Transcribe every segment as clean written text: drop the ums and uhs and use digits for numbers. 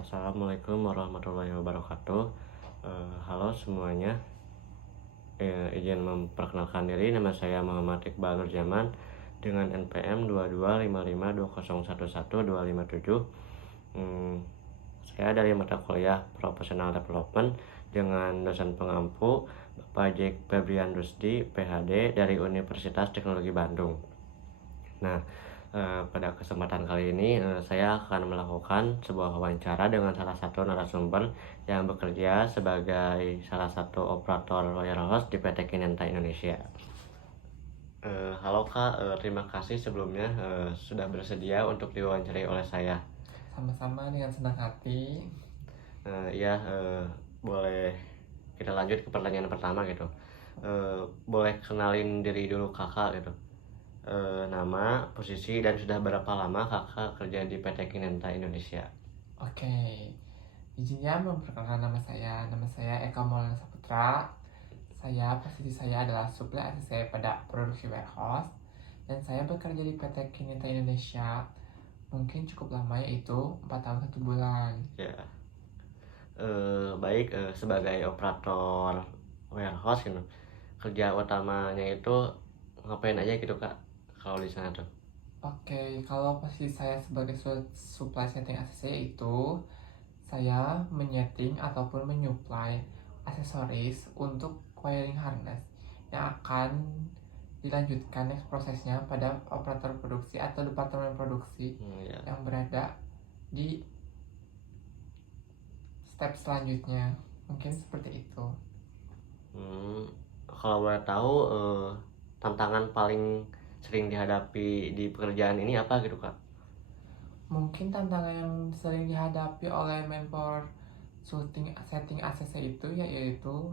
Assalamualaikum warahmatullahi wabarakatuh. Halo semuanya. Izin memperkenalkan diri, nama saya Muhammad Iqbal Nurjaman dengan NPM 225520111257. Saya dari mata kuliah Professional Development dengan dosen pengampu Bapak Jek Febrian Rusdi, PhD dari Universitas Teknologi Bandung. Nah, pada kesempatan kali ini saya akan melakukan sebuah wawancara dengan salah satu narasumber yang bekerja sebagai salah satu operator warehouse di PT Kinenta Indonesia. Halo Kak, terima kasih sebelumnya sudah bersedia untuk diwawancarai oleh saya. Sama-sama dengan senang hati. Ya, boleh kita lanjut ke pertanyaan pertama gitu. Boleh kenalin diri dulu kakak gitu. Nama, posisi, dan sudah berapa lama kakak kerja di PT Kinenta Indonesia? Oke, izinnya memperkenalkan nama saya. Nama saya Eka Maulana Saputra. Posisi saya adalah Suplai ACC pada Produksi Warehouse. Dan saya bekerja di PT Kineta Indonesia. Mungkin cukup lama, yaitu 4 tahun 1 bulan. Ya, baik, sebagai operator warehouse gitu, kerja utamanya itu ngapain aja gitu kak kalau di sana tuh? Oke, kalau posisi saya sebagai supply setting ACC itu saya menyeting ataupun menyuplai aksesoris untuk wiring harness yang akan dilanjutkan next prosesnya pada operator produksi atau departemen produksi Ya. yang berada di step selanjutnya. Mungkin seperti itu. Kalau boleh tahu, tantangan paling sering dihadapi di pekerjaan ini apa gitu kak? Mungkin tantangan yang sering dihadapi oleh manpower setting ACC itu yaitu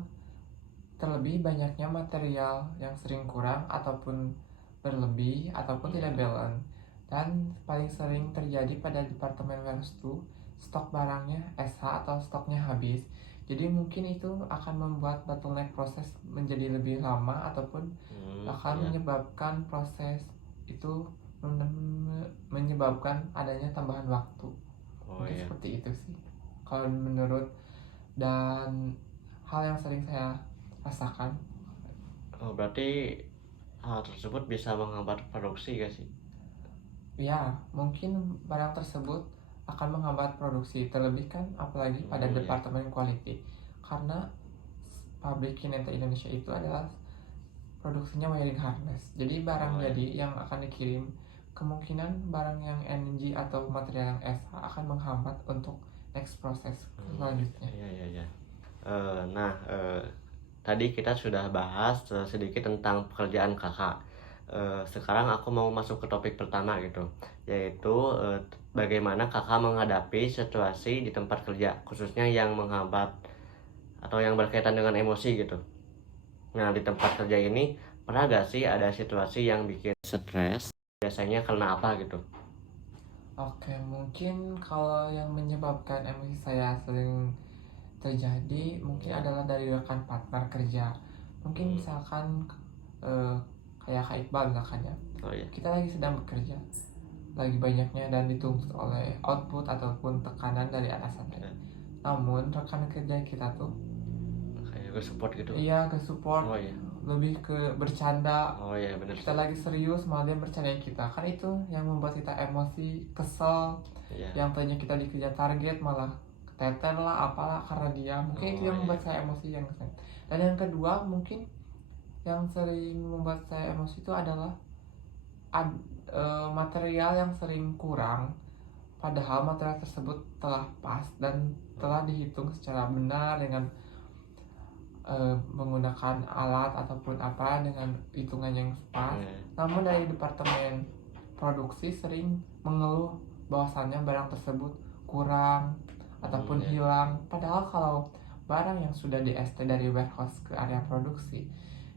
terlebih banyaknya material yang sering kurang ataupun berlebih ataupun tidak balance. Dan paling sering terjadi pada departemen warehouse itu stok barangnya SH atau stoknya habis. Jadi mungkin itu akan membuat bottleneck proses menjadi lebih lama ataupun akan Ya. menyebabkan proses itu menyebabkan adanya tambahan waktu. Oh Mungkin ya. seperti itu sih kalau menurut, dan hal yang sering saya rasakan. Berarti hal tersebut bisa menghambat produksi gak sih? Ya, mungkin barang tersebut akan menghambat produksi, terlebih kan apalagi pada Ya. departemen quality. Karena pabrik Kineta Indonesia itu adalah produksinya wiring harness. Jadi barang Ya. jadi yang akan dikirim, kemungkinan barang yang NG atau material yang SH akan menghambat untuk next proses selanjutnya. Ya. Nah, tadi kita sudah bahas sedikit tentang pekerjaan kakak. Sekarang aku mau masuk ke topik pertama gitu, yaitu bagaimana kakak menghadapi situasi di tempat kerja, khususnya yang menghambat atau yang berkaitan dengan emosi gitu. Nah, di tempat kerja ini pernah gak sih ada situasi yang bikin stres? Biasanya karena apa gitu? Oke, mungkin kalau yang menyebabkan emosi saya sering terjadi mungkin Ya. adalah dari rekan partner kerja. Mungkin misalkan eh, kayak Kak Iqbal misalkan ya, Oh ya. kita lagi sedang bekerja, lagi banyaknya dan dituntut oleh output ataupun tekanan dari atasannya. Namun rekan kerja kita tuh Kayak gue support gitu. iya ke support, Oh ya. lebih ke bercanda. Oh ya, bener Kita sih. lagi serius malah dia bercandain kita, kan itu yang membuat kita emosi, kesel. Iya. Yang tadinya kita dikejar target malah keteter lah apalah karena dia, mungkin itu Oh yang iya. membuat saya emosi yang kesel. Dan yang kedua mungkin yang sering membuat saya emosi itu adalah material yang sering kurang, padahal material tersebut telah pas dan telah dihitung secara benar dengan menggunakan alat ataupun apa dengan hitungan yang pas. Namun dari departemen produksi sering mengeluh bahwasannya barang tersebut kurang ataupun hilang. Padahal kalau barang yang sudah di ST dari warehouse ke area produksi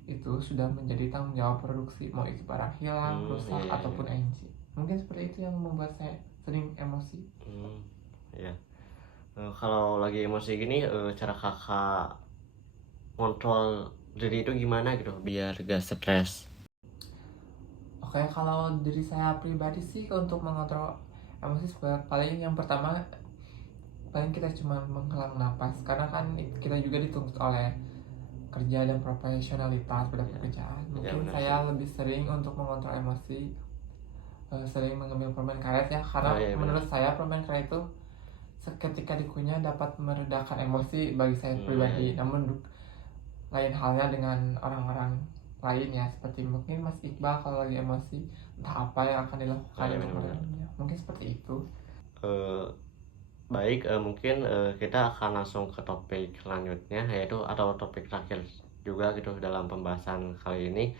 itu sudah menjadi tanggung jawab produksi, mau itu barang hilang, rusak ataupun NG. Mungkin seperti itu yang membuat saya sering emosi. Ya. Kalau lagi emosi gini, cara kakak kontrol diri itu gimana gitu biar gak stres? Oke, kalau diri saya pribadi sih untuk mengontrol emosi paling yang pertama paling kita cuma menghela napas, karena kan kita juga dituntut oleh kerja dan profesionalitas pada pekerjaan. Mungkin benar saya sih. lebih sering untuk mengontrol emosi, sering mengambil permen karet ya, karena Iya benar. menurut saya permen karet itu seketika dikunyah dapat meredakan emosi bagi saya Iya pribadi. iya. Namun lain halnya dengan orang-orang lain ya, seperti mungkin Mas Iqbal kalau lagi emosi, entah apa yang akan dilakukan Iya untuk benar-benar. meredamnya. Mungkin seperti itu. Eh, Baik, mungkin kita akan langsung ke topik selanjutnya, yaitu atau topik terakhir juga gitu dalam pembahasan kali ini.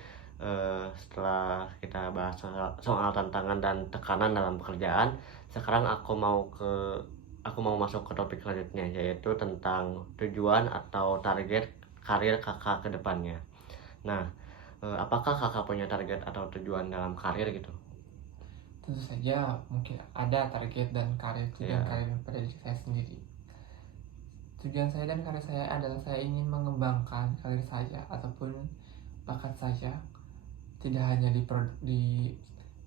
Setelah kita bahas soal tantangan dan tekanan dalam pekerjaan, sekarang aku mau masuk ke topik selanjutnya, yaitu tentang tujuan atau target karir kakak ke depannya. Nah, apakah kakak punya target atau tujuan dalam karir gitu? Tentu saja mungkin ada target dan tujuan Ya, karir pada diri saya sendiri. Tujuan saya dan karir saya adalah saya ingin mengembangkan karir saya ataupun bakat saya, tidak hanya di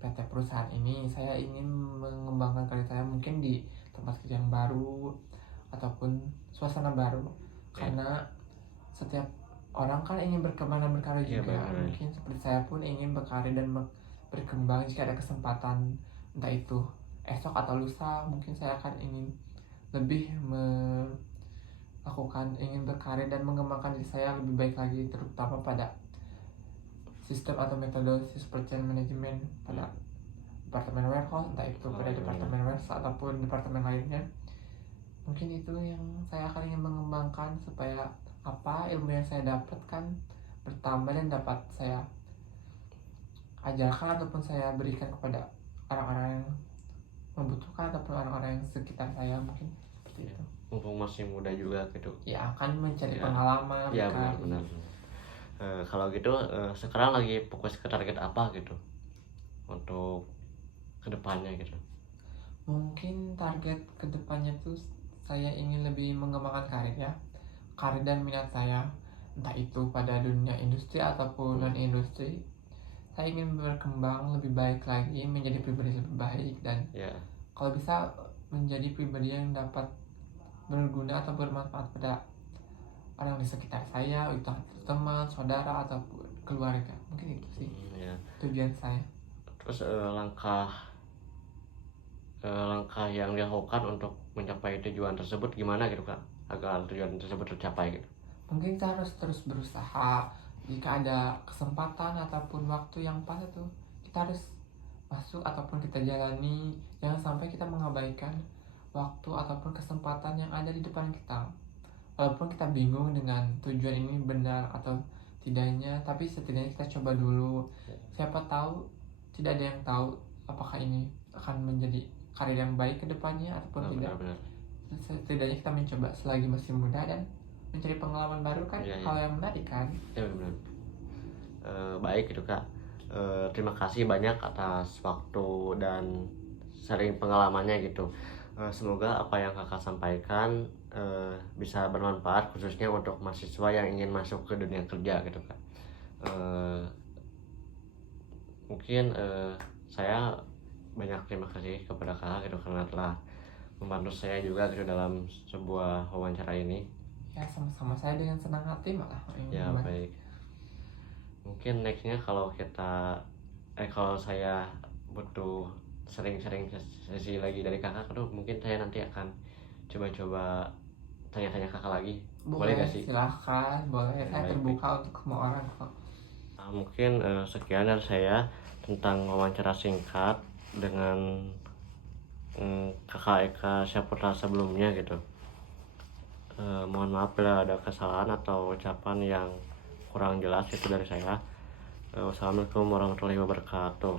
PT perusahaan ini. Saya ingin mengembangkan karir saya mungkin di tempat kerja yang baru ataupun suasana baru, ya, karena setiap orang kan ingin berkembang dan berkarir iya juga. benar-benar. Mungkin seperti saya pun ingin berkarir dan berkembang jika ada kesempatan, entah itu esok atau lusa. Mungkin saya akan ingin lebih ingin berkarir dan mengembangkan diri saya lebih baik lagi, terutama pada sistem atau metode seperti manajemen pada departemen warehouse, entah itu pada Iya benar. departemen warehouse ataupun departemen lainnya. Mungkin itu yang saya akan ingin mengembangkan, supaya apa ilmu yang saya dapatkan bertambah dan dapat saya ajarkan ataupun saya berikan kepada orang-orang yang membutuhkan ataupun orang-orang yang sekitar saya. Mungkin seperti itu Mumpung masih muda juga gitu. ya, akan mencari Ya, pengalaman ya berkarir. benar-benar. Kalau gitu sekarang lagi fokus ke target apa gitu untuk kedepannya gitu? Mungkin target kedepannya tuh saya ingin lebih mengembangkan karir ya, karir dan minat saya, entah itu pada dunia industri ataupun non industri. Saya ingin berkembang lebih baik lagi, menjadi pribadi lebih baik, dan Ya, kalau bisa menjadi pribadi yang dapat berguna atau bermanfaat pada orang di sekitar saya, entah itu teman, saudara ataupun keluarga. Mungkin itu sih ya. tujuan saya. Terus langkah yang dilakukan untuk mencapai tujuan tersebut gimana gitu kak? Agar tujuan tersebut tercapai gitu. Mungkin kita harus terus berusaha. Jika ada kesempatan ataupun waktu yang pas itu, kita harus masuk ataupun kita jalani. Jangan sampai kita mengabaikan waktu ataupun kesempatan yang ada di depan kita. Walaupun kita bingung dengan tujuan ini benar atau tidaknya, tapi setidaknya kita coba dulu. Siapa tahu, tidak ada yang tahu apakah ini akan menjadi karir yang baik ke depannya ataupun tidak. Benar-benar. Setidaknya kita mencoba selagi masih muda dan mencari pengalaman baru kan, Iya, iya. hal yang menarik kan. Ya benar. Baik gitu kak. Terima kasih banyak atas waktu dan sharing pengalamannya gitu. Semoga apa yang kakak sampaikan bisa bermanfaat khususnya untuk mahasiswa yang ingin masuk ke dunia kerja gitu kak. Eh, Mungkin saya banyak terima kasih kepada kakak gitu karena telah membantu saya juga gitu dalam sebuah wawancara ini. Ya, sama-sama, saya dengan senang hati malah Ya ingin baik. Mungkin nextnya kalau saya butuh sering-sering sesi lagi dari kakak tuh mungkin saya nanti akan coba-coba tanya-tanya kakak lagi. Boleh boleh, gak sih? silahkan, boleh. Ya, Saya baik, baik. terbuka untuk semua orang kok. Mungkin sekian dari saya tentang wawancara singkat dengan kakak Eka Syaputra sebelumnya gitu. Mohon maaf bila ada kesalahan atau ucapan yang kurang jelas itu dari saya. Wassalamualaikum warahmatullahi wabarakatuh.